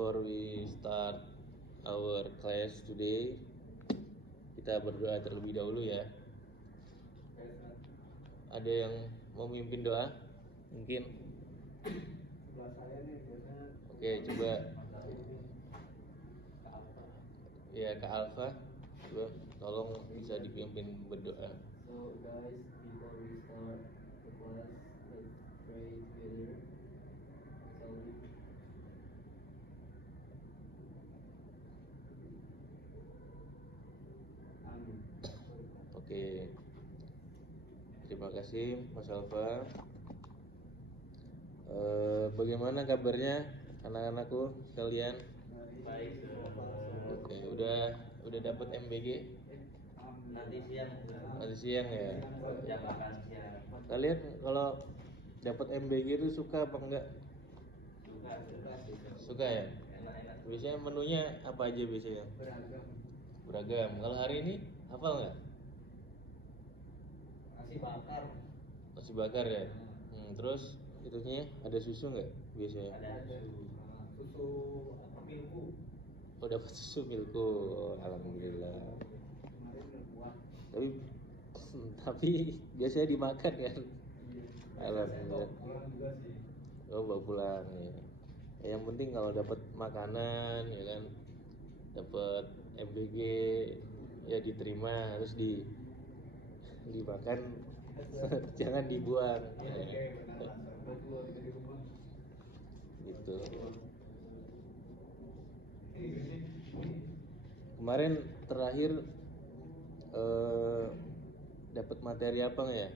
before we start our class today, kita berdoa terlebih dahulu ya. Ada yang mau mimpin doa? Mungkin. Oke, coba. Ya, Kak Alfa, coba tolong bisa dipimpin berdoa. So guys, before we start the class, let's pray together. Amin. Oke, terima kasih Mas Alfa. Bagaimana kabarnya anak-anakku sekalian? Baik. Oke, udah dapat MBG? Nanti siang ya. Jam makan siang. Kalian kalau dapat MBG itu suka apa enggak? Suka ya. Biasanya menunya apa aja biasanya? Beragam. Kalau hari ini hafal nggak? Nasi bakar ya. Terus itunya ada susu nggak biasanya? Ada susu milku. Oh, dapat susu milku. Alhamdulillah. Tapi biasanya dimakan kan? Alhamdulillah. Oh, bawa pulang ya. Yang penting kalau dapat makanan ya kan, dapat MBG ya diterima, harus dimakan. Jangan dibuang ya. Gitu. Kemarin terakhir dapat materi apa nggak ya?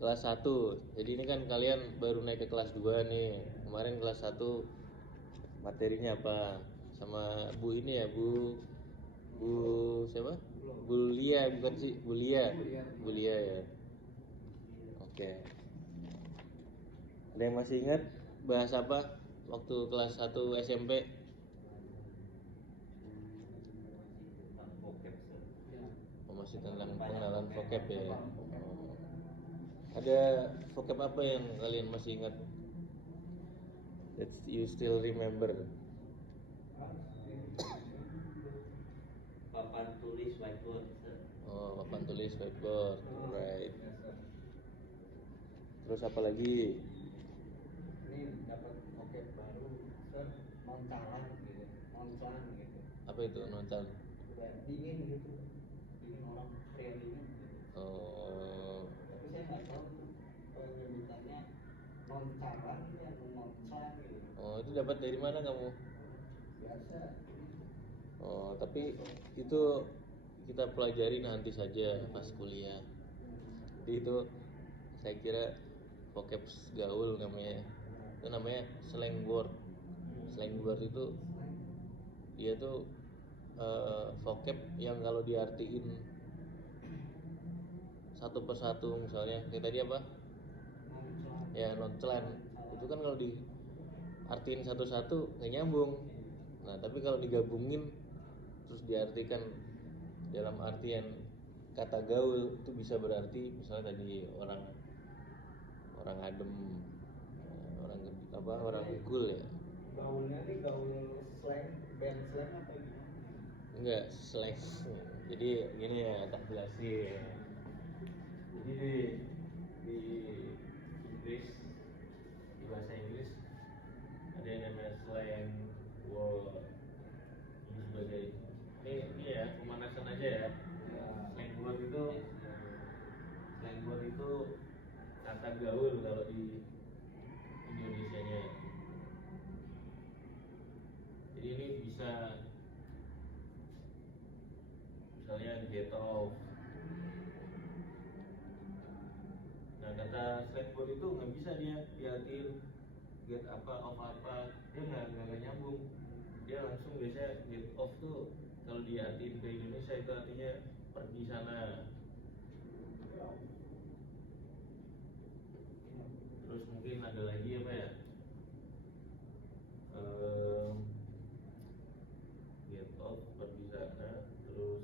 Kelas 1. Jadi ini kan kalian baru naik ke kelas 2 nih. Kemarin kelas 1 materinya apa? Sama Bu ini ya, Bu siapa? Bu Lia, bukan sih? Bu Lia ya. Oke. Ada yang masih ingat bahas apa waktu kelas 1 SMP? Masih tentang pengenalan vocab ya. Ada vocab apa yang kalian masih ingat? That you still remember? Papan tulis whiteboard. Oh, papan tulis whiteboard, right. Terus apa lagi? Ini dapat vocab baru, noncalan gitu. Apa itu noncal? Dingin gitu. Dingin orang pria dingin. Oh. Tapi saya nggak tahu penyebutannya noncalan atau noncan gitu. Oh, itu dapat dari mana kamu? Biasa. Oh, tapi itu kita pelajari nanti saja pas kuliah. Jadi itu saya kira vocab gaul namanya. Itu namanya slang word. Slang word itu dia tuh vocab yang kalau diartiin satu persatu, misalnya kayak tadi apa? Ya, noncelan. Itu kan kalau diartiin satu-satu nggak nyambung. Nah, tapi kalau digabungin terus diartikan dalam artian kata gaul, itu bisa berarti misalnya tadi orang adem, orang cool ya. Gaulnya ini gaul slang, band slang apa gitu? Enggak, slang. Jadi gini ya, tak jelasin. Jadi di Inggris, di bahasa Inggris ada yang namanya slang word. Ini sebagai ini ya pemanasan aja ya. Slang word itu kata gaul kalau di Indonesianya. Jadi ini bisa misalnya get off. Nah, kata slang word itu nggak bisa dia diartiin get apa, off apa, dia nggak nyambung. Dia langsung biasanya get off tuh kalau diartiin ke Indonesia itu artinya pergi sana. Terus mungkin ada lagi apa ya? Get off, pergi sana. Terus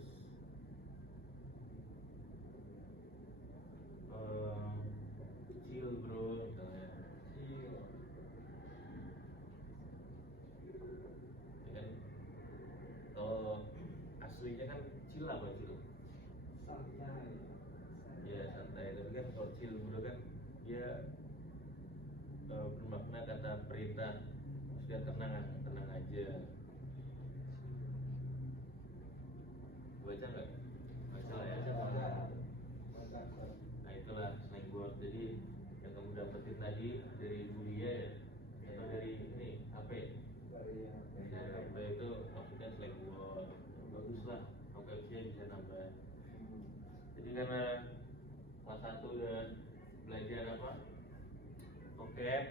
karena kelas 1 udah belajar apa? Vocab.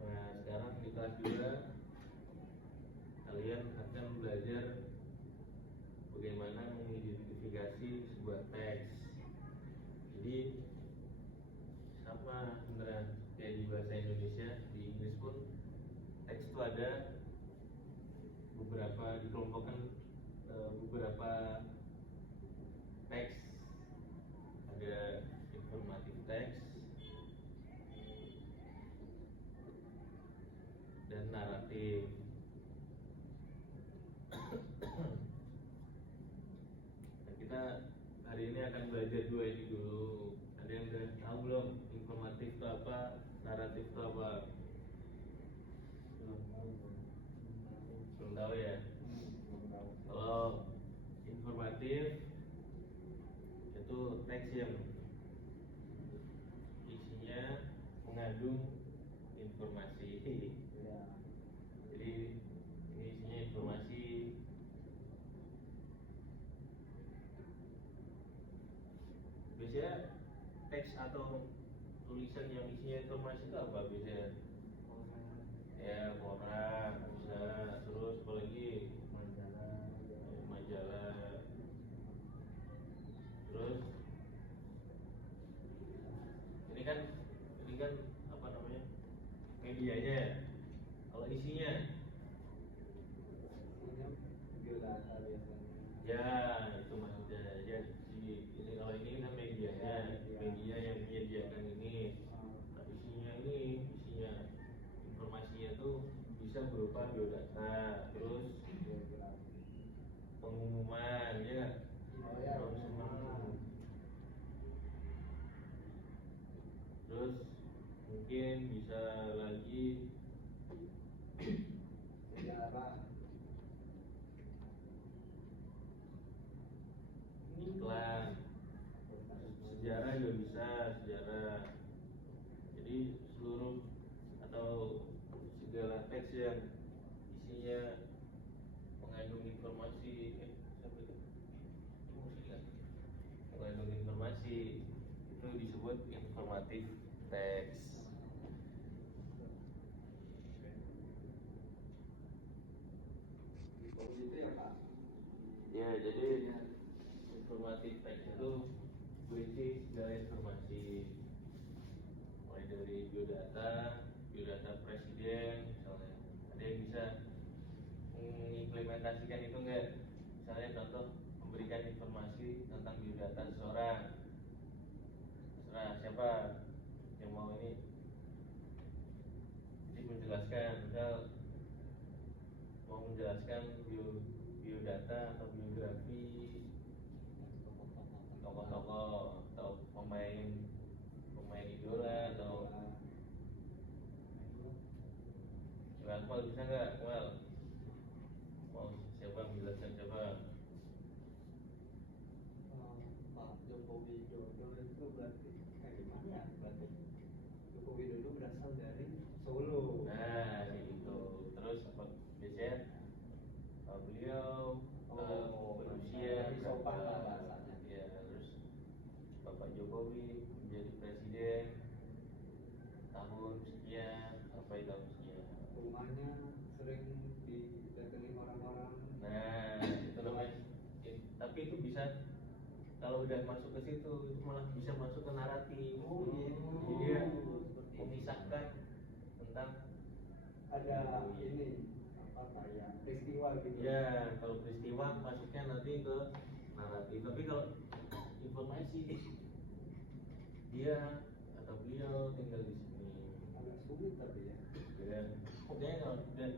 Nah, sekarang di kelas 2 kalian akan belajar bagaimana mengidentifikasi sebuah teks. Jadi sama beneran kayak di bahasa Indonesia, di Inggris pun teks itu ada beberapa dikelompokkan beberapa teks. Ada informatif teks dan naratif. Nah, kita hari ini akan belajar dua ini dulu. Ada yang udah tahu belum informatif itu apa, naratif itu apa? Belum tahu ya. Kalau informatif itu teks yang isinya mengandung informasi. Jadi ini isinya informasi. Biasanya teks atau tulisan yang isinya informasi itu apa biasanya? Ya koran bisa, terus apalagi majalah, terus ini kan apa namanya, medianya ya. Kalau isinya biodata biasanya. ya itu maksudnya. Jadi ini kalau ini kan medianya, media yang menyediakan ini. Nah, isinya informasinya tuh bisa berupa biodata, terus pengumuman ya, announcement. Terus mungkin bisa lagi Sejarah. iklan, sejarah juga bisa, sejarah. Jadi seluruh atau segala teks yang isinya mengandung informasi mengandung informasi itu disebut informatif teks. Begitu ya Pak. Ya, jadi informatif teks itu berisi segala informasi, mulai dari biodata presiden misalnya. Ada yang bisa mengimplementasikan itu enggak? Misalnya contoh memberikan informasi tentang biodata seseorang. Terserah siapa yang mau ini. Jadi menjelaskan, misal mau menjelaskan biodata atau biografi tokoh-tokoh atau pemain idola atau Akmal bisa nggak? Akmal mau siapa menjelaskan siapa? Pak Joko Widodo itu berarti kayak gimana ya? Berarti Joko Widodo berasal dari Solo. Nah itu. Terus apa biasanya beliau berusia sopan lah berapa? bahasanya. Ya, terus Bapak Jokowi menjadi presiden tahun sekian sampai tahun sekian. Rumahnya sering didatengin orang-orang. Nah itu namanya. Tapi itu bisa, kalau udah masuk ke situ itu malah bisa masuk ke naratif. Jadi dia memisahkan tentang ada ini apa kayak peristiwa gitu. ya. Kalau peristiwa masuknya nanti ke naratif. Tapi kalau informasi dia atau beliau tinggal di sini, Agak sulit tapi ya. ya. Pokoknya kalau sudah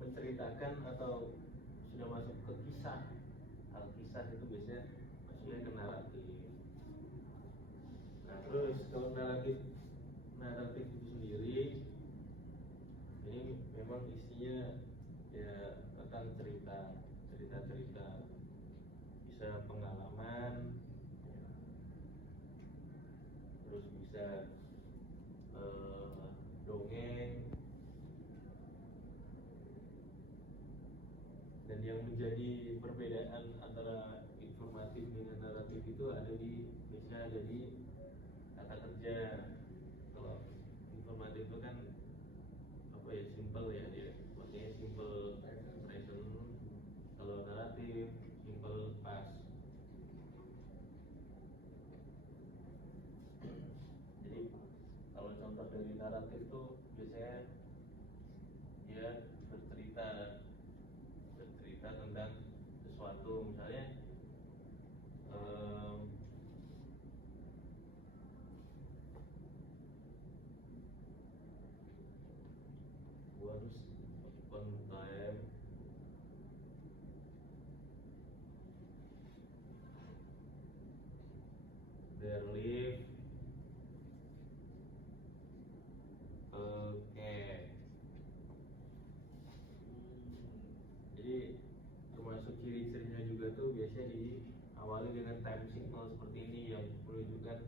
menceritakan atau sudah masuk ke kisah, hal kisah itu biasanya masuknya ke naratif. Nah terus kalau naratif itu sendiri ini memang isinya ya tentang cerita, bisa pengalaman, terus bisa dongeng. Dan yang menjadi perbedaan antara informatif dengan naratif itu ada di bisa jadi kata kerja. Kalau informatif itu kan apa ya, simple ya dia, makanya simple present. Kalau naratif simple past. Jadi kalau contoh dari naratif tuh biasanya dia bercerita tentang sesuatu, misalnya once upon a time there lived a cat. Jadi termasuk ciri-cirinya juga tuh biasanya diawali dengan time signal seperti ini yang menunjukkan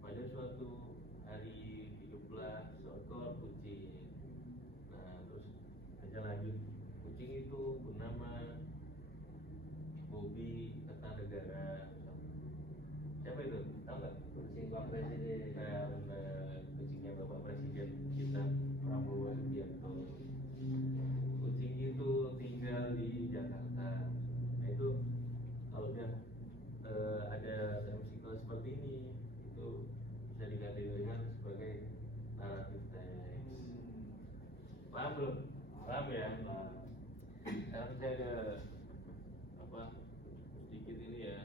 pada suatu hari hiduplah seekor kucing. Nah terus aja lanjut, kucing itu bernama Bobby Kertanegara. Siapa itu? Tahu nggak? Kucing Pak Presiden. Nah, benar, kucingnya Bapak Presiden kita Prabowo Subianto. Kucing itu tinggal di Jakarta. Nah itu kalau udah ada time signal seperti ini, itu bisa dikategorikan sebagai naratif teks. Paham belum? Paham ya? Sekarang saya ada apa sedikit ini ya,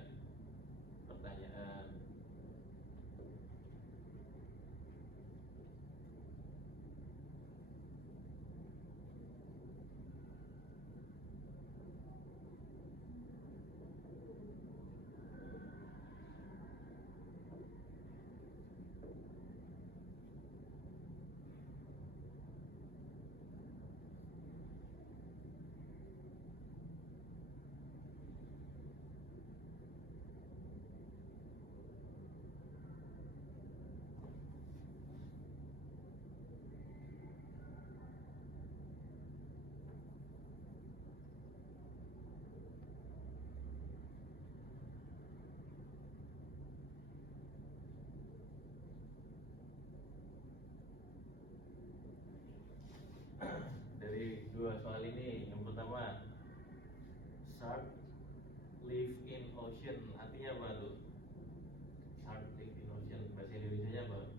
pertanyaan. Dari dua soal ini, yang pertama, shark live in ocean, artinya apa tuh? Shark live in ocean, bahasa Indonesia apa?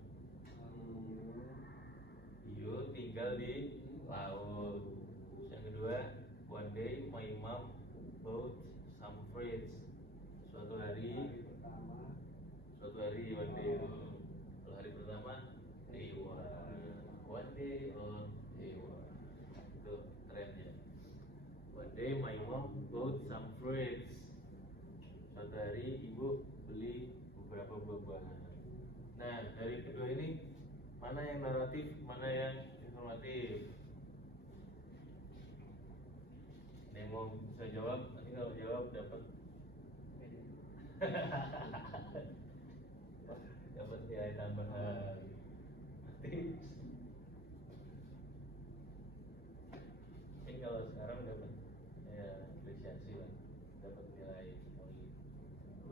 Hiu tinggal di laut. Terus yang kedua, one day my mom bought some fruits. Suatu hari one day itu. Kalau hari pertama day one day on day one. Itu trennya. One day my mom bought some fruits. Suatu hari ibu beli beberapa buah-buahan. Nah dari kedua ini, mana yang naratif, mana yang informatif? Ada yang mau bisa jawab? Nanti kalau jawab dapat dapat nilai tambahan. Nanti kalau sekarang dapat ya apresiasi lah, dapat nilai poin.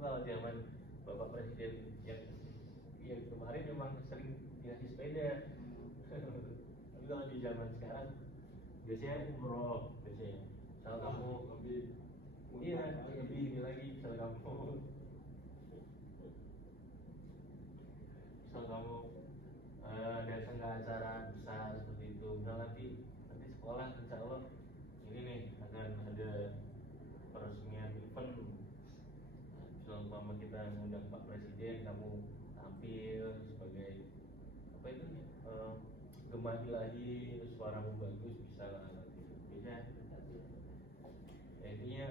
Kalau zaman Bapak Presiden yang kemarin memang sering dikasih sepeda. Tapi kalau di zaman sekarang biasanya umroh, biasanya misal kamu lebih ini lagi, misal kamu datang ke acara besar seperti itu, misal nanti sekolah insya Allah ini nih akan ada peresmian event. Misal umpama kita mengundang Pak Presiden, kamu tampil sebagai apa itu gema ilahi, terus suaramu bagus, bisa lah nanti. Bisa. Ya, intinya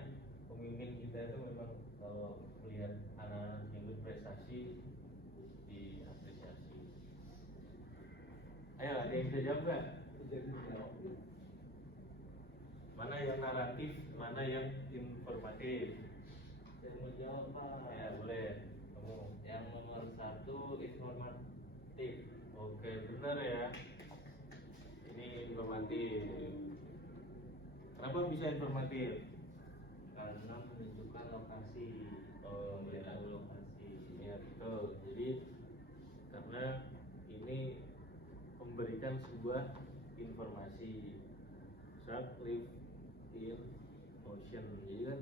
pemimpin kita itu memang kalau melihat anak-anak yang berprestasi diapresiasi. Ayo, ada yang bisa jawab nggak? Mana yang naratif, mana yang informatif? Saya mau jawab Pak. Ya boleh. Kamu Yang nomor 1 informatif. oke, benar ya. Ini informatif. Kenapa bisa informatif? Karena menunjukkan lokasi, Oh, memberitahu lokasi. ya betul. sebuah informasi. Shark live in ocean. Jadi kan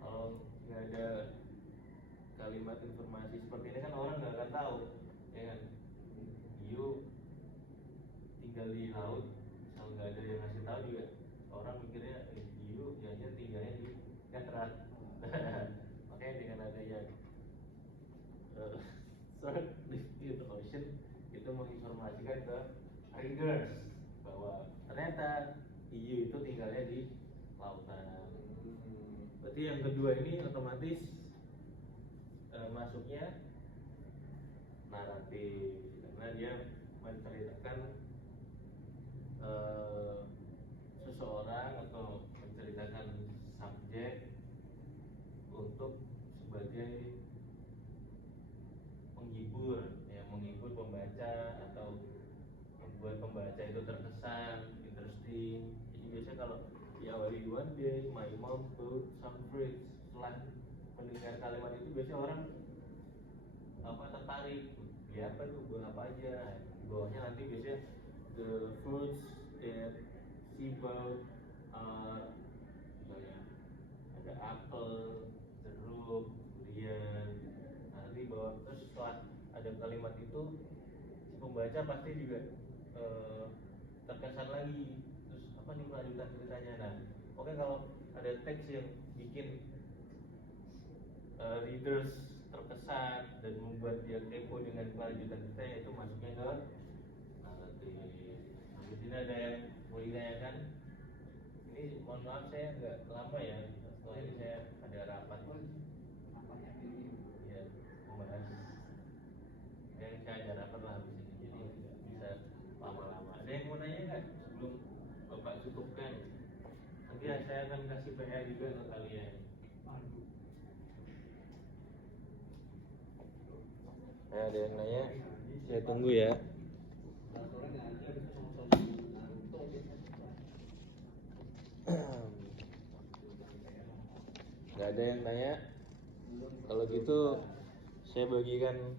kalau nggak ada kalimat informasi seperti ini kan orang nggak akan tahu, ya kan? Hiu tinggal di laut, kalau nggak ada yang ngasih tahu juga orang mikirnya hiu ya dia tinggalnya di darat. Makanya dengan adanya Shark live in ocean itu menginformasikan ke readers bahwa ternyata hiu itu tinggalnya di lautan. Berarti yang kedua ini otomatis masuknya naratif karena dia menceritakan seseorang atau menceritakan subjek untuk sebagai menghibur, ya menghibur pembaca atau membuat pembaca itu terkesan, interesting. Jadi biasanya kalau diawali one day my mom bought some fruits, setelah mendengar kalimat itu biasanya orang tertarik, ya apa tuh buah apa aja. Di bawahnya nanti biasanya the fruits that she bought are ada apel, jeruk, durian. Nanti bawa terus setelah ada kalimat itu si pembaca pasti juga terkesan lagi. Terus apa nih kelanjutan ceritanya? Nah, oke kalau ada teks yang bikin readers terkesan dan membuat dia kepo dengan kelanjutan ceritanya, itu masuknya ke naratif. Nah, di sini ada yang mau ditanyakan? Ini mohon maaf saya nggak lama ya. Setelah ini saya ada rapat. Ya, membahas. Yang saya ada rapat lah habis ini, jadi nggak bisa lama-lama. Ada yang mau nanya nggak sebelum Bapak cukupkan? Nanti saya akan kasih PR juga ke kalian. Ada yang nanya? Saya tunggu ya. Nggak ada yang nanya? Kalau gitu saya bagikan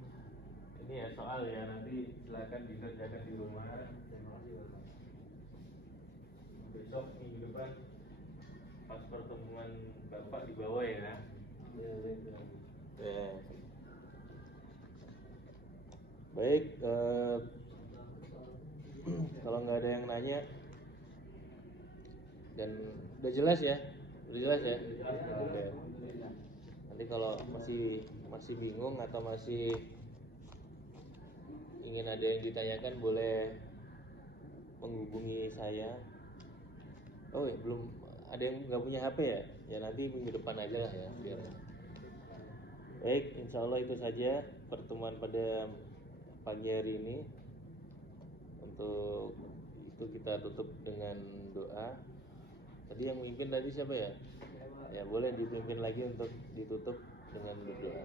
ini ya soal ya, nanti silakan dikerjakan di rumah. Besok minggu depan pas pertemuan Bapak di bawah ya. Ya. Baik, kalau nggak ada yang nanya dan udah jelas ya, Oke. Nanti kalau masih bingung atau masih ingin ada yang ditanyakan boleh menghubungi saya. Oh ya, belum ada yang nggak punya HP ya? Ya nanti minggu depan aja lah ya. Biar. Baik, insya Allah itu saja pertemuan pada pagi hari ini. Untuk itu kita tutup dengan doa. Tadi yang memimpin tadi siapa ya? Ya boleh dipimpin lagi untuk ditutup dengan berdoa.